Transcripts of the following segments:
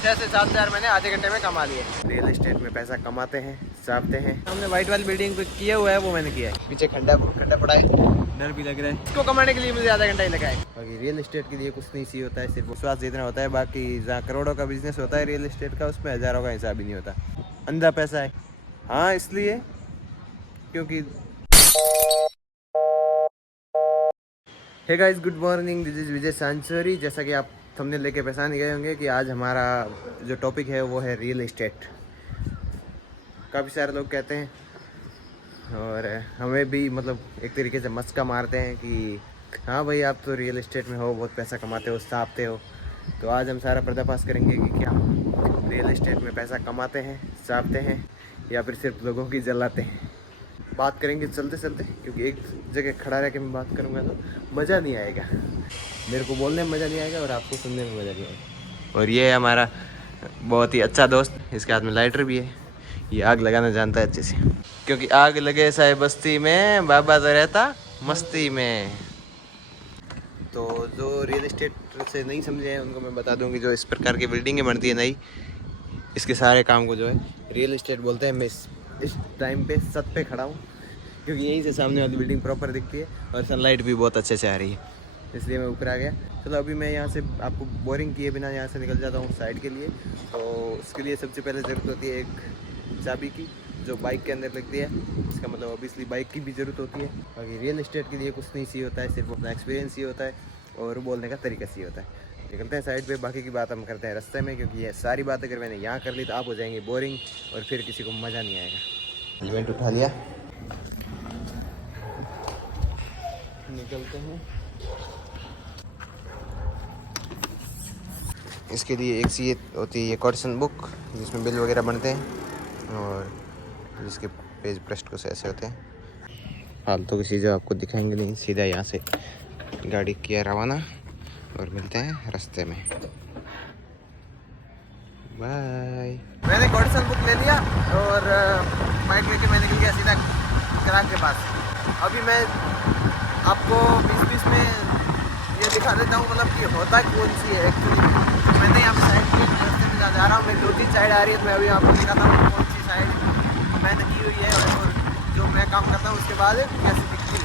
6 से 7 हज़ार मैंने आधे घंटे में कमा लिए। रियल एस्टेट में पैसा कमाते हैं, चाहते हैं। हमने व्हाइट वाली बिल्डिंग पे किया हुआ है, वो मैंने किया है। पीछे खड्डा पड़ा है, डर भी लग रहा है। इसको कमाने के लिए मुझे आधा घंटा ही लगा है। बाकी रियल एस्टेट के लिए कुछ नहीं चाहिए होता है, सिर्फ विश्वास जितना होता है। बाकी जहाँ करोड़ों का बिजनेस होता है रियल एस्टेट का, उसमें हज़ारों का हिसाब ही नहीं होता। अंधा पैसा है। हाँ, इसलिए क्योंकि hey guys, good morning, this is Vijay Sanchori. जैसा कि आप थंबनेल लेके पहचान गए होंगे कि आज हमारा जो टॉपिक है वो है रियल एस्टेट। काफ़ी सारे लोग कहते हैं और हमें भी मतलब एक तरीके से मस्का मारते हैं कि हाँ भाई, आप तो रियल एस्टेट में हो, बहुत पैसा कमाते हो, छापते हो। तो आज हम सारा पर्दाफाश करेंगे कि क्या रियल एस्टेट में पैसा कमाते हैं, छापते हैं, या फिर सिर्फ लोगों की जलाते हैं। बात करेंगे चलते चलते, क्योंकि एक जगह खड़ा रह के मैं बात करूँगा तो मज़ा नहीं आएगा। मेरे को बोलने में मज़ा नहीं आएगा और आपको सुनने में मज़ा नहीं आएगा। और ये है हमारा बहुत ही अच्छा दोस्त, इसके हाथ में लाइटर भी है। ये आग लगाना जानता है अच्छे से, क्योंकि आग लगे साए बस्ती में, बाबा तो रहता मस्ती में। तो जो रियल एस्टेट से नहीं समझे हैं उनको मैं बता दूँ कि जो इस प्रकार की बिल्डिंगें बनती है नई, इसके सारे काम को जो है रियल एस्टेट बोलते हैं। मैं इस टाइम पे छत पे खड़ा हूँ, क्योंकि यहीं से सामने वाली बिल्डिंग प्रॉपर दिखती है और सनलाइट भी बहुत अच्छे से आ रही है, इसलिए मैं ऊपर आ गया। चलो अभी मैं यहाँ से आपको बोरिंग किए बिना यहाँ से निकल जाता हूँ साइड के लिए। तो उसके लिए सबसे पहले ज़रूरत होती है एक चाबी की, जो बाइक के अंदर लगती है। इसका मतलब ऑब्वियसली बाइक की भी ज़रूरत होती है। बाकी रियल एस्टेट के लिए कुछ नहीं चाहिए होता है, सिर्फ अपना एक्सपीरियंस ही होता है और बोलने का तरीका चाहिए होता है। निकलते हैं साइड पे, बाकी की बात हम करते हैं रास्ते में, क्योंकि ये सारी बात अगर मैंने यहाँ कर ली तो आप हो जाएंगे बोरिंग और फिर किसी को मज़ा नहीं आएगा। हेलमेट उठा लिया, निकलते हैं। इसके लिए एक सी होती है ये कोटेशन बुक, जिसमें बिल वगैरह बनते हैं और जिसके पेज पृष्ठ कुछ ऐसे होते हैं। फालतू की चीज़ें आपको दिखाएंगे नहीं, सीधा यहाँ से गाड़ी किया रवाना और मिलते हैं रास्ते में। बाय। मैंने कोटेशन बुक ले लिया और बाइक लेके मैं निकल गया सीधा कराग के पास। अभी मैं आपको बीच में ये दिखा देता हूँ, मतलब कि होता कौन सी है एक्चुअली। मैंने यहाँ पे साइड की रास्ते में जा रहा हूँ, मैं 2-3 साइड आ रही है, तो मैं अभी आपको दिखाता हूँ कौन सी साइड मैंने की हुई है और जो मैं काम करता हूँ उसके बाद कैसे दिखती है।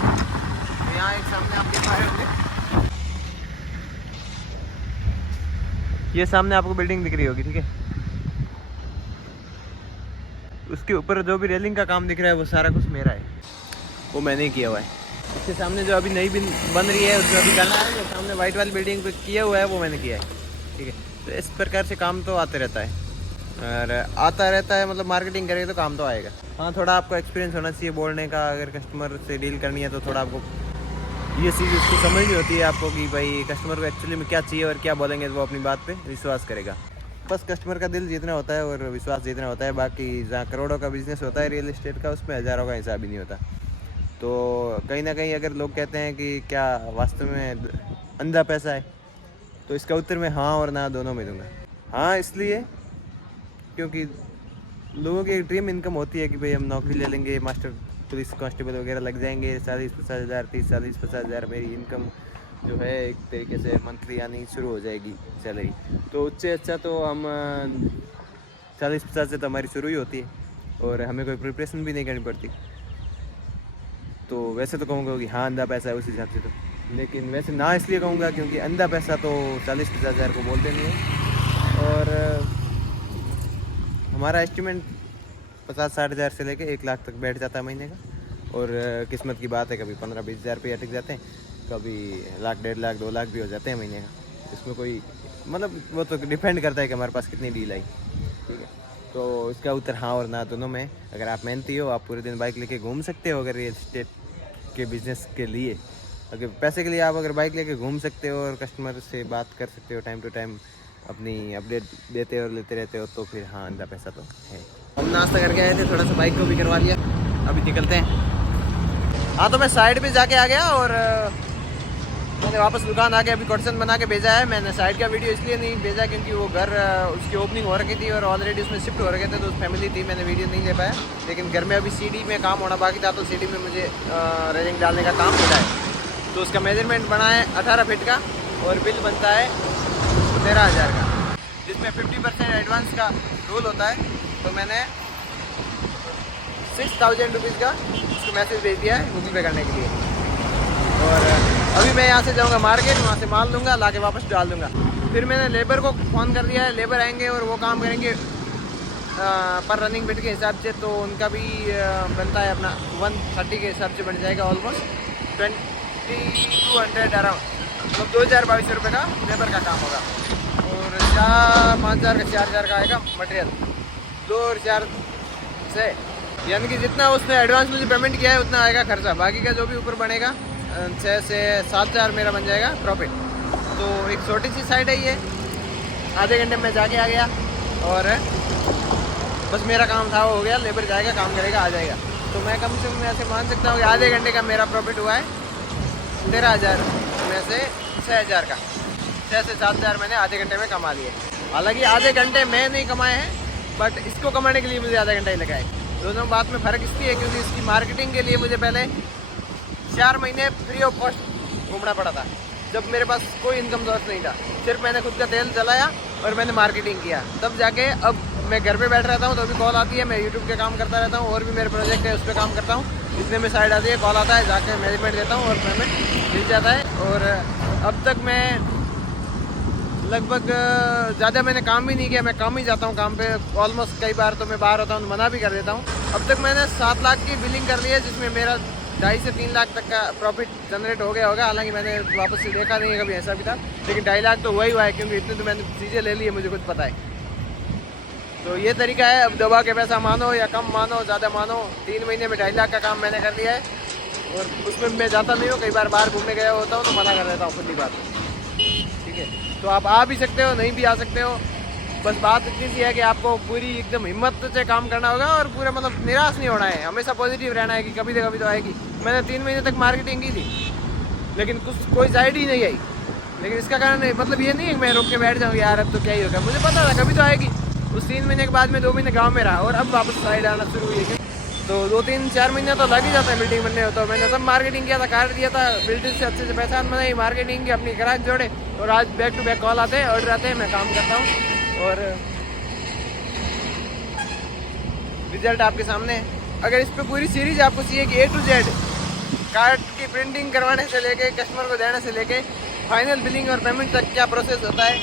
तो यहाँ एक सामने आप दिखा रहे होंगे, ये सामने आपको बिल्डिंग दिख रही होगी, ठीक है। उसके ऊपर जो भी रेलिंग का काम दिख रहा है वो सारा कुछ मेरा है, वो मैंने ही किया हुआ है। इसके सामने जो अभी नई बन रही है, जो अभी करना है, जो सामने वाइट वाली बिल्डिंग पे किया हुआ है वो मैंने किया है, ठीक है। तो इस प्रकार से काम तो आते रहता है और आता रहता है, मतलब मार्केटिंग करेंगे तो काम तो आएगा। हाँ, थोड़ा आपको एक्सपीरियंस होना चाहिए बोलने का। अगर कस्टमर से डील करनी है तो थोड़ा आपको ये चीज़ उसको समझनी होती है आपको कि भाई कस्टमर को एक्चुअली में क्या चाहिए और क्या बोलेंगे तो वो अपनी बात पे विश्वास करेगा। बस कस्टमर का दिल जीतना होता है और विश्वास जीतना होता है। बाकी जहाँ करोड़ों का बिजनेस होता है रियल एस्टेट का, उसमें हज़ारों का हिसाब ही नहीं होता। तो कहीं ना कहीं अगर लोग कहते हैं कि क्या वास्तव में अंधा पैसा है, तो इसका उत्तर मैं हाँ और ना दोनों में दूंगा। हाँ, इसलिए क्योंकि लोगों की ड्रीम इनकम होती है कि भाई हम नौकरी ले लेंगे, मास्टर पुलिस कांस्टेबल वगैरह लग जाएंगे, 40-50 हज़ार, 30-40-50 हज़ार मेरी इनकम जो है एक तरीके से मंथली आनी शुरू हो जाएगी सैलरी। तो उससे अच्छा तो हम 40-50 से तो हमारी शुरू ही होती है और हमें कोई प्रिपरेशन भी नहीं करनी पड़ती। तो वैसे तो कहूँगा कि हाँ अंधा पैसा है उस हिसाब से तो, लेकिन वैसे ना इसलिए कहूँगा क्योंकि अंधा पैसा तो 40-50 हज़ार को बोलते नहीं है। और हमारा एस्टिमेट 50-60 हज़ार से लेके 1 लाख तक बैठ जाता है महीने का। और किस्मत की बात है, कभी 15-20 हज़ार रुपये अटक जाते हैं, कभी 1 लाख, 1.5 लाख, 2 लाख भी हो जाते हैं महीने का। इसमें कोई मतलब वो तो डिपेंड करता है कि हमारे पास कितनी डील आई, ठीक है। तो इसका उत्तर हाँ और ना दोनों में। अगर आप मेहनती हो, आप पूरे दिन बाइक लेके घूम सकते हो अगर रियल एस्टेट के बिज़नेस के लिए। अगर पैसे के लिए आप अगर बाइक लेके घूम सकते हो और कस्टमर से बात कर सकते हो, टाइम टू टाइम अपनी अपडेट देते और लेते रहते हो, तो फिर हाँ अंधा पैसा तो है। हम नाश्ता करके आए थे, थोड़ा सा बाइक को भी करवा लिया, अभी निकलते हैं। हाँ, तो मैं साइड पे जाके आ गया और मैंने वापस दुकान आके अभी कोटेशन बना के भेजा है। मैंने साइड का वीडियो इसलिए नहीं भेजा क्योंकि वो घर उसकी ओपनिंग हो रखी थी और ऑलरेडी उसमें शिफ्ट हो रखे थे, तो उस फैमिली थी, मैंने वीडियो नहीं ले पाया। लेकिन घर में अभी सीढ़ी में काम होना बाकी था, तो सीढ़ी में मुझे रेलिंग डालने का काम मिला है। तो उसका मेजरमेंट बना है 18 फीट का और बिल बनता है 13,000 का, जिसमें जिसमें 50% एडवांस का रूल होता है। तो मैंने 6000 रुपीज़ का उसको मैसेज भेज दिया है गूगल पे करने के लिए। और अभी मैं यहाँ से जाऊँगा मार्केट, वहाँ से माल लूँगा, ला के वापस डाल दूँगा। फिर मैंने लेबर को फ़ोन कर दिया है, लेबर आएंगे और वो काम करेंगे पर रनिंग बिट के हिसाब से। तो उनका भी बनता है अपना 130 के हिसाब से बन जाएगा, ऑलमोस्ट 2200 अराउंड, मतलब 2022 रुपये का लेबर का काम होगा। और 5000 का 4000 का आएगा मटेरियल, 2 और 4 से, यानी कि जितना उसने एडवांस मुझे पेमेंट किया है उतना आएगा खर्चा। बाकी का जो भी ऊपर बनेगा 6 से 7000 मेरा बन जाएगा प्रॉफिट। तो एक छोटी सी साइड है ये, आधे घंटे में जाके आ गया और बस मेरा काम था वो हो गया। लेबर जाएगा, काम करेगा, आ जाएगा। तो मैं कम से कम ऐसे मान सकता हूँ कि आधे घंटे का मेरा प्रॉफिट हुआ है 13000 में से 6000 का। 6 से 7000 मैंने आधे घंटे में कमा लिए। हालांकि आधे घंटे में नहीं कमाए हैं, बट इसको कमाने के लिए मुझे आधा घंटा ही लगा है। दोनों बात में फ़र्क इसलिए है क्योंकि इसकी मार्केटिंग के लिए मुझे पहले 4 महीने फ्री ऑफ कॉस्ट घूमना पड़ा था, जब मेरे पास कोई इनकम सोर्स नहीं था। सिर्फ मैंने खुद का तेल जलाया और मैंने मार्केटिंग किया, तब जाके अब मैं घर पे बैठ रहता हूँ तो अभी कॉल आती है, मैं यूट्यूब के काम करता रहता हूँ और भी मेरे प्रोजेक्ट है उस पर काम करता हूँ। इतने में साइड आती है, कॉल आता है, जाके मैनेजमेंट देता हूँ और पेमेंट मिल जाता है। और अब तक मैं लगभग ज़्यादा मैंने काम भी नहीं किया, मैं कम ही जाता हूँ काम पे ऑलमोस्ट। कई बार तो मैं बाहर होता हूँ तो मना भी कर देता हूँ। अब तक मैंने 7 लाख की बिलिंग कर ली है, जिसमें मेरा 2.5 से 3 लाख तक का प्रॉफिट जनरेट हो गया होगा। हालांकि मैंने वापस से देखा नहीं है कभी, ऐसा भी था, लेकिन 2.5 लाख तो हुआ ही हुआ है, क्योंकि इतने तो मैंने चीज़ें ले ली है, मुझे कुछ पता है। तो ये तरीका है। अब दबा के पैसा मानो या कम मानो, ज़्यादा मानो, 3 महीने में 2.5 लाख का काम मैंने कर लिया है। और उसमें मैं जाता नहीं हूँ, कई बार बाहर घूमने गया होता हूँ तो मना कर देता हूँ खुली बात, ठीक है। तो आप आ भी सकते हो, नहीं भी आ सकते हो, बस बात इतनी सी है कि आपको पूरी एकदम हिम्मत से काम करना होगा और पूरा मतलब निराश नहीं होना है, हमेशा पॉजिटिव रहना है कि कभी तो कभी तो आएगी। मैंने 3 महीने तक मार्केटिंग की थी, लेकिन कोई साइड ही नहीं आई। लेकिन इसका कारण मतलब ये नहीं है कि मैं रोक के बैठ जाऊँ यार अब तो क्या ही होगा, मुझे पता था कभी तो आएगी। उस 3 महीने के बाद में 2 महीने गाँव में रहा और अब वापस साइड आना शुरू हुई है। तो 2-3-4 महीने तो लग ही जाता है बिल्डिंग बनने हो। तो मैंने सब मार्केटिंग किया था, कार्ड दिया था, बिल्डिंग से अच्छे से पहचान बनाई, मार्केटिंग की, अपनी ग्राहक जोड़े, और आज बैक टू बैक कॉल आते हैं, ऑर्डर आते हैं, मैं काम करता हूँ और रिजल्ट आपके सामने है। अगर इस पर पूरी सीरीज आपको चाहिए कि A to Z, कार्ड की प्रिंटिंग करवाने से लेके कस्टमर को देने से लेके फाइनल बिलिंग और पेमेंट तक क्या प्रोसेस होता है,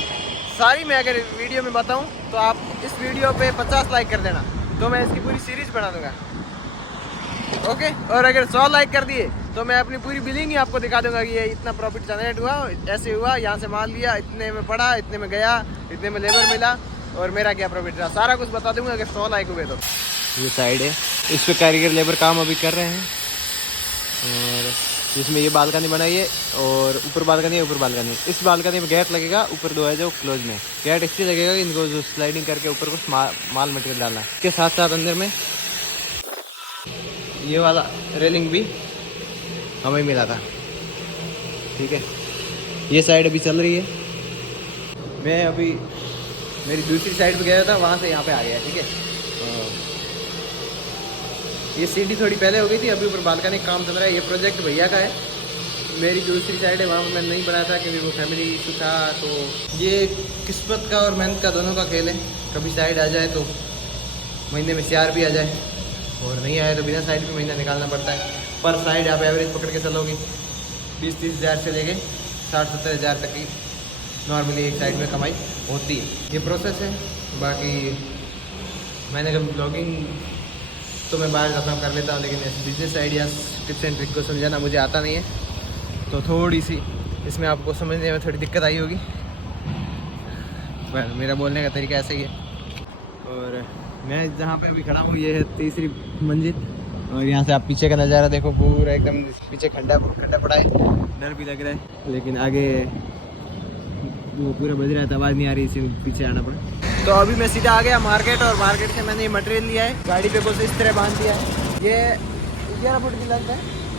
सारी मैं अगर वीडियो में बताऊं तो आप इस वीडियो पे 50 लाइक कर देना, तो मैं इसकी पूरी सीरीज बना दूंगा, ओके। और अगर 100 लाइक कर दिए तो मैं अपनी पूरी बिलिंग ही आपको दिखा दूंगा कि ये इतना प्रॉफिट जनरेट हुआ, ऐसे हुआ, यहाँ से माल लिया, इतने में पड़ा, इतने में गया, इतने में लेबर मिला और मेरा क्या प्रॉफिट रहा, सारा कुछ बता दूंगा अगर 100 लाइक हुए तो। ये साइड है, इस पर कारीगर लेबर काम अभी कर रहे हैं। और जिसमें ये बालकनी बनाई है और ऊपर बालकनी है, ऊपर बालकनी, इस बालकनी में गेट लगेगा, ऊपर 2 है जो क्लोज में। गेट इससे लगेगा कि इनको जो स्लाइडिंग करके ऊपर कुछ माल मटेरियल डालना है। इसके साथ साथ अंदर में ये वाला रेलिंग भी हमें मिला था, ठीक है। ये साइड अभी चल रही है, मैं अभी मेरी दूसरी साइड पे गया था, वहाँ से यहाँ पे आ गया, ठीक है। ये सीढ़ी थोड़ी पहले हो गई थी, अभी ऊपर बालकनी का काम चल रहा है। ये प्रोजेक्ट भैया का है, मेरी दूसरी साइड है, वहाँ पर मैंने नहीं बनाया था क्योंकि वो फैमिली इशू था। तो ये किस्मत का और मेहनत का दोनों का खेल है, कभी साइड आ जाए तो महीने में 4 भी आ जाए, और नहीं आए तो बिना साइड भी महीना निकालना पड़ता है। पर साइड आप एवरेज पकड़ के चलोगे 20-30 हज़ार से लेके 60-70 हज़ार तक की नॉर्मली एक साइड में कमाई होती है। ये प्रोसेस है। बाकी मैंने कभी ब्लॉगिंग तो मैं बाहर जाता हूँ कर लेता हूँ, लेकिन business ideas, tips and trick को समझाना मुझे आता नहीं है, तो थोड़ी सी इसमें आपको समझने में थोड़ी दिक्कत आई होगी। मेरा बोलने का तरीका ऐसे ही है। और मैं जहाँ पे अभी खड़ा हूँ ये है 3री मंजिल, और यहाँ से आप पीछे का नज़ारा देखो, पूरा एकदम पीछे खड्डा पड़ा है, डर भी लग रहा है, लेकिन आगे वो पूरा बज रहा है तो आवाज़ नहीं आ रही, इसी पीछे आना पड़ा। तो अभी मैं सीधा आ गया मार्केट, और मार्केट से मैंने ये मटेरियल लिया है, गाड़ी पे कुछ इस तरह बांध दिया है। ये 11 फुट की लेंथ है,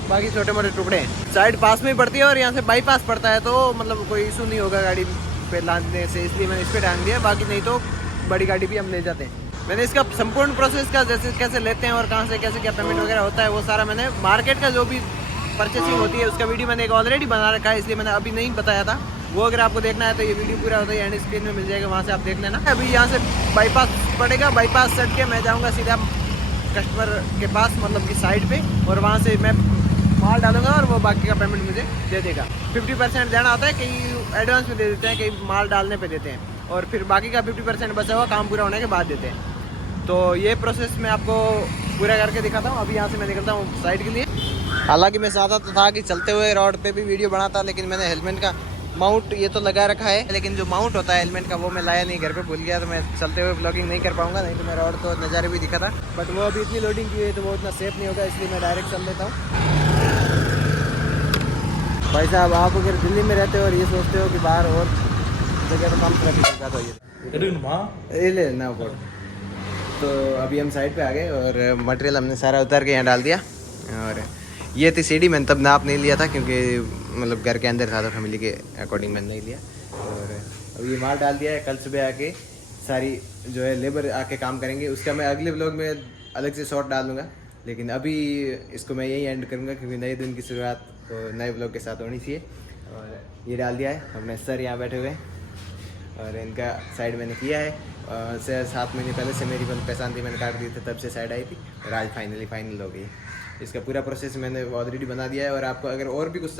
बाकी छोटे मोटे टुकड़े हैं। साइड पास में ही पड़ती है और यहाँ से बाईपास पड़ता है, तो मतलब कोई इशू नहीं होगा गाड़ी पे लादने से, इसलिए मैंने इस पर टांग दिया। बाकी नहीं तो बड़ी गाड़ी भी हम ले जाते हैं। मैंने इसका संपूर्ण प्रोसेस का, जैसे कैसे लेते हैं और कहाँ से कैसे क्या पेमेंट वगैरह होता है, वो सारा मैंने मार्केट का जो भी परचेसिंग होती है उसका वीडियो मैंने एक ऑलरेडी बना रखा है, इसलिए मैंने अभी नहीं बताया था। वो अगर आपको देखना है तो ये वीडियो पूरा होता है एंड स्क्रीन में मिल जाएगा, वहाँ से आप देख लेना। अभी यहाँ से बाईपास पड़ेगा, बाईपास सट के मैं जाऊँगा सीधा कस्टमर के पास, मतलब कि साइड पे, और वहाँ से मैं माल डालूंगा और वो बाकी का पेमेंट मुझे दे देगा। 50% देना होता है, कई एडवांस में दे देते हैं, कई माल डालने पे देते हैं, और फिर बाकी का 50% बचा हुआ काम पूरा होने के बाद देते हैं। तो ये प्रोसेस मैं आपको पूरा करके दिखाता हूँ। अभी यहाँ से मैं निकलता हूँ साइड के लिए। हालांकि मैं चाहता तो था कि चलते हुए रोड पे भी वीडियो बनाता, लेकिन मैंने हेलमेट का माउंट ये तो लगा रखा है, लेकिन जो माउंट होता है हेलमेट का वो मैं लाया नहीं, घर पे भूल गया, तो मैं चलते हुए ब्लॉगिंग नहीं कर पाऊंगा, नहीं तो मैं रोड तो नज़ारे भी दिखा था। बट वो अभी इतनी लोडिंग की हुई है तो वो उतना सेफ नहीं होगा, इसलिए मैं डायरेक्ट चल देता हूँ। भाई साहब, आप अगर दिल्ली में रहते हो और ये सोचते हो कि बाहर और जगह तो कम ट्रैफिक होगा, तो ये ले ना बोर्ड। तो अभी हम साइड पे आ गए और मटेरियल हमने सारा उतार के यहाँ डाल दिया। और ये थी सीढ़ी, मैंने तब नाप नहीं लिया था क्योंकि मतलब घर के अंदर था, तो फैमिली के अकॉर्डिंग मैंने नहीं लिया। और अब ये माल डाल दिया है, कल सुबह आके सारी जो है लेबर आके काम करेंगे, उसका मैं अगले ब्लॉग में अलग से शॉट डाल दूँगा। लेकिन अभी इसको मैं यही एंड करूँगा क्योंकि नए दिन की शुरुआत तो नए ब्लॉग के साथ होनी चाहिए। और ये डाल दिया है हमने, सर यहाँ बैठे हुए हैं और इनका साइड मैंने किया है। से 7 महीने पहले से मेरी पहचान थी, मैंने काट दी थी, तब से साइड आई थी और आज फाइनल हो गई। इसका पूरा प्रोसेस मैंने ऑलरेडी बना दिया है। और आपको अगर और भी कुछ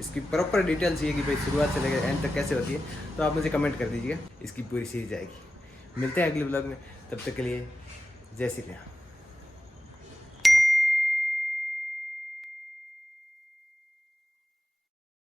इसकी प्रॉपर डिटेल चाहिए कि भाई शुरुआत से लेकर एंड तक कैसे होती है, तो आप मुझे कमेंट कर दीजिएगा, इसकी पूरी सीरीज आएगी। मिलते हैं अगले ब्लॉग में, तब तक के लिए जय श्री राम।